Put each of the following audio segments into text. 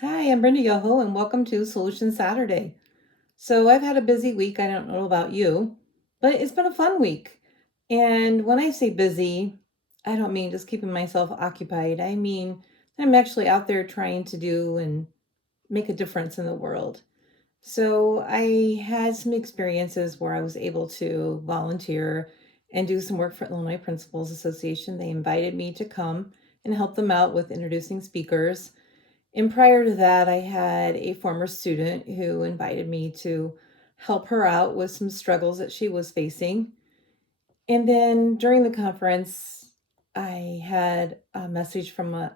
Hi, I'm Brenda Yoho, and welcome to Solution Saturday. So, I've had a busy week. I don't know about you, but it's been a fun week. And when I say busy, I don't mean just keeping myself occupied. I mean, I'm actually out there trying to do and make a difference in the world. So, I had some experiences where I was able to volunteer and do some work for Illinois Principals Association. They invited me to come and help them out with introducing speakers, and prior to that, I had a former student who invited me to help her out with some struggles that she was facing. And then during the conference, I had a message from a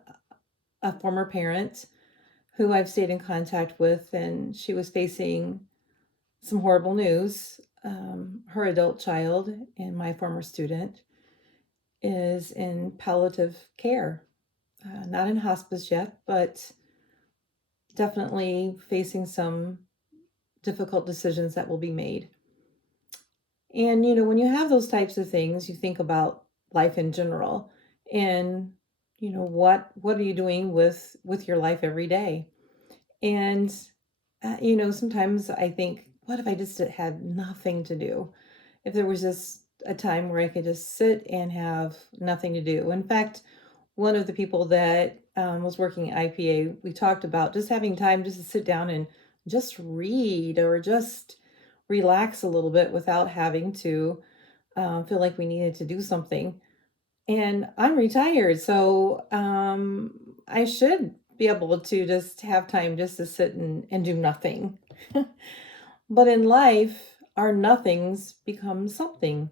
former parent who I've stayed in contact with, and she was facing some horrible news. Her adult child and my former student is in palliative care, not in hospice yet, but definitely facing some difficult decisions that will be made. And when you have those types of things, you think about life in general, and what are you doing with your life every day? And sometimes I think, what if I just had nothing to do? If there was just a time where I could just sit and have nothing to do. In fact, one of the people that was working at IPA, we talked about just having time just to sit down and just read or just relax a little bit without having to feel like we needed to do something. And I'm retired, so I should be able to just have time just to sit and do nothing. But in life, our nothings become something.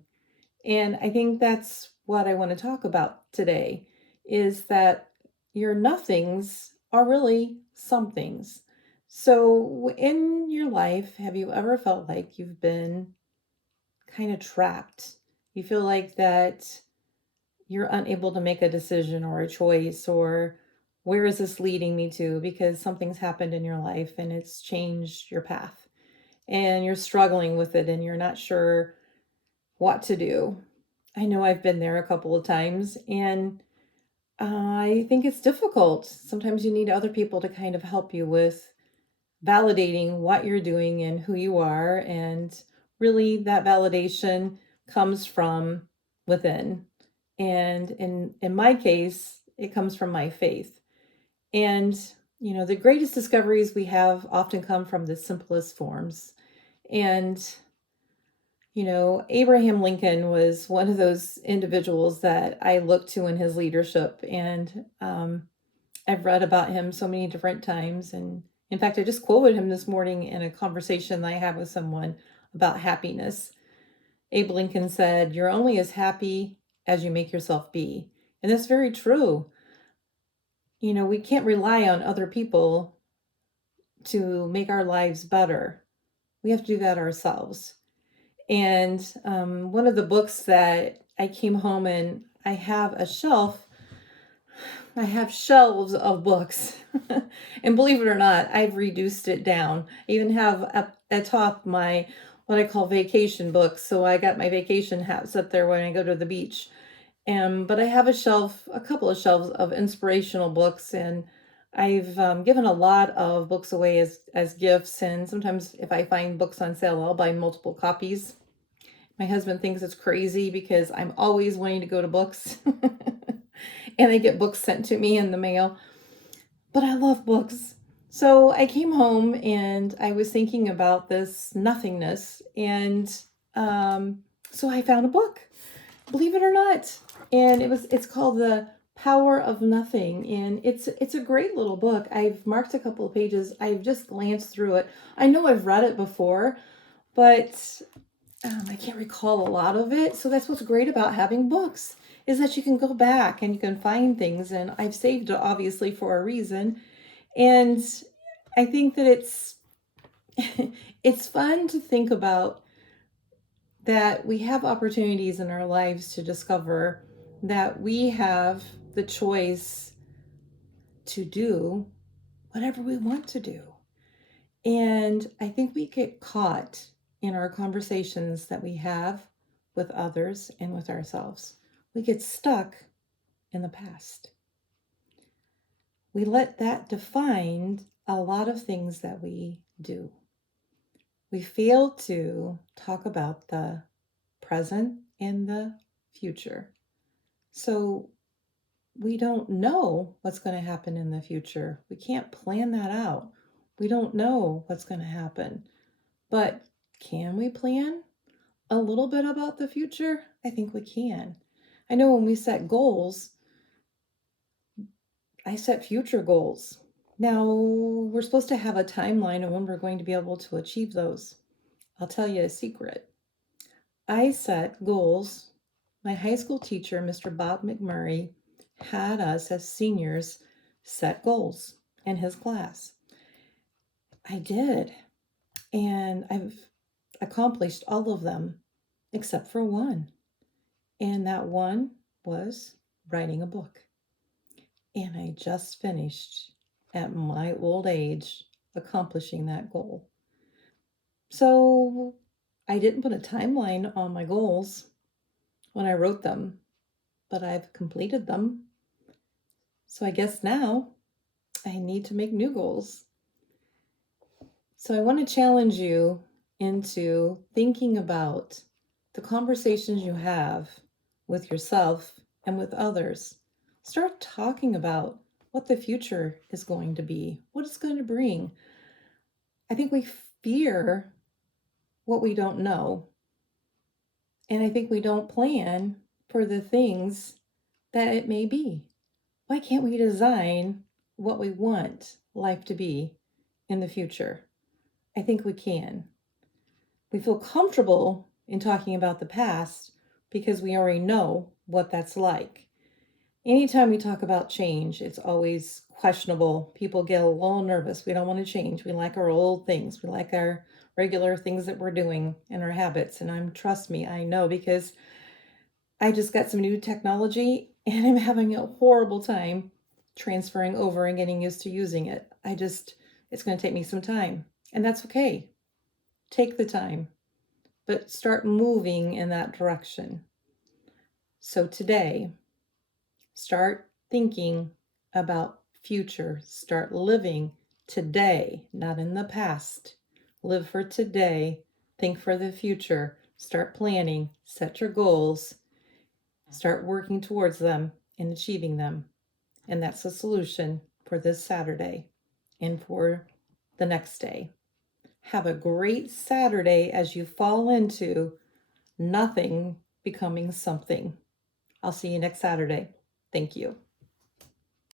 And I think that's what I want to talk about today is that your nothings are really somethings. So, in your life, have you ever felt like you've been kind of trapped? You feel like that you're unable to make a decision or a choice, or where is this leading me to, because something's happened in your life and it's changed your path and you're struggling with it and you're not sure what to do. I know I've been there a couple of times, and I think it's difficult. Sometimes you need other people to kind of help you with validating what you're doing and who you are. And really, that validation comes from within. And in my case, it comes from my faith. And, the greatest discoveries we have often come from the simplest forms. And Abraham Lincoln was one of those individuals that I look to in his leadership. And I've read about him so many different times. And in fact, I just quoted him this morning in a conversation that I had with someone about happiness. Abe Lincoln said, "You're only as happy as you make yourself be." And that's very true. We can't rely on other people to make our lives better. We have to do that ourselves. And one of the books that I came home and I have shelves of books. And believe it or not, I've reduced it down. I even have up at top my what I call vacation books. So I got my vacation hats up there when I go to the beach. But I have a couple of shelves of inspirational books, and I've given a lot of books away as gifts. And sometimes if I find books on sale, I'll buy multiple copies. My husband thinks it's crazy because I'm always wanting to go to books. And I get books sent to me in the mail. But I love books. So I came home and I was thinking about this nothingness. And so I found a book, believe it or not. And it's called The Power of Nothing. And it's a great little book. I've marked a couple of pages. I've just glanced through it. I know I've read it before, but I can't recall a lot of it. So that's what's great about having books, is that you can go back and you can find things. And I've saved it obviously for a reason. And I think that it's it's fun to think about that we have opportunities in our lives to discover that we have the choice to do whatever we want to do. And I think we get caught in our conversations that we have with others and with ourselves. We get stuck in the past. We let that define a lot of things that we do. We fail to talk about the present and the future. So we don't know what's going to happen in the future. We can't plan that out. We don't know what's going to happen. But can we plan a little bit about the future? I think we can. I know when we set goals, I set future goals. Now, we're supposed to have a timeline of when we're going to be able to achieve those. I'll tell you a secret. I set goals. My high school teacher, Mr. Bob McMurray, had us as seniors set goals in his class. I did. And I've accomplished all of them except for one. And that one was writing a book. And I just finished at my old age accomplishing that goal. So I didn't put a timeline on my goals when I wrote them, but I've completed them. So I guess now I need to make new goals. So I want to challenge you into thinking about the conversations you have with yourself and with others. Start talking about what the future is going to be, what it's going to bring. I think we fear what we don't know. And I think we don't plan for the things that it may be. Why can't we design what we want life to be in the future? I think we can. We feel comfortable in talking about the past because we already know what that's like. Anytime we talk about change, it's always questionable. People get a little nervous. We don't want to change. We like our old things. We like our regular things that we're doing and our habits. And trust me, I know because I just got some new technology and I'm having a horrible time transferring over and getting used to using it. It's going to take me some time. And that's okay. Take the time, but start moving in that direction. So today, start thinking about future. Start living today, not in the past. Live for today. Think for the future. Start planning. Set your goals. Start working towards them and achieving them. And that's the solution for this Saturday and for the next day. Have a great Saturday as you fall into nothing becoming something. I'll see you next Saturday. Thank you.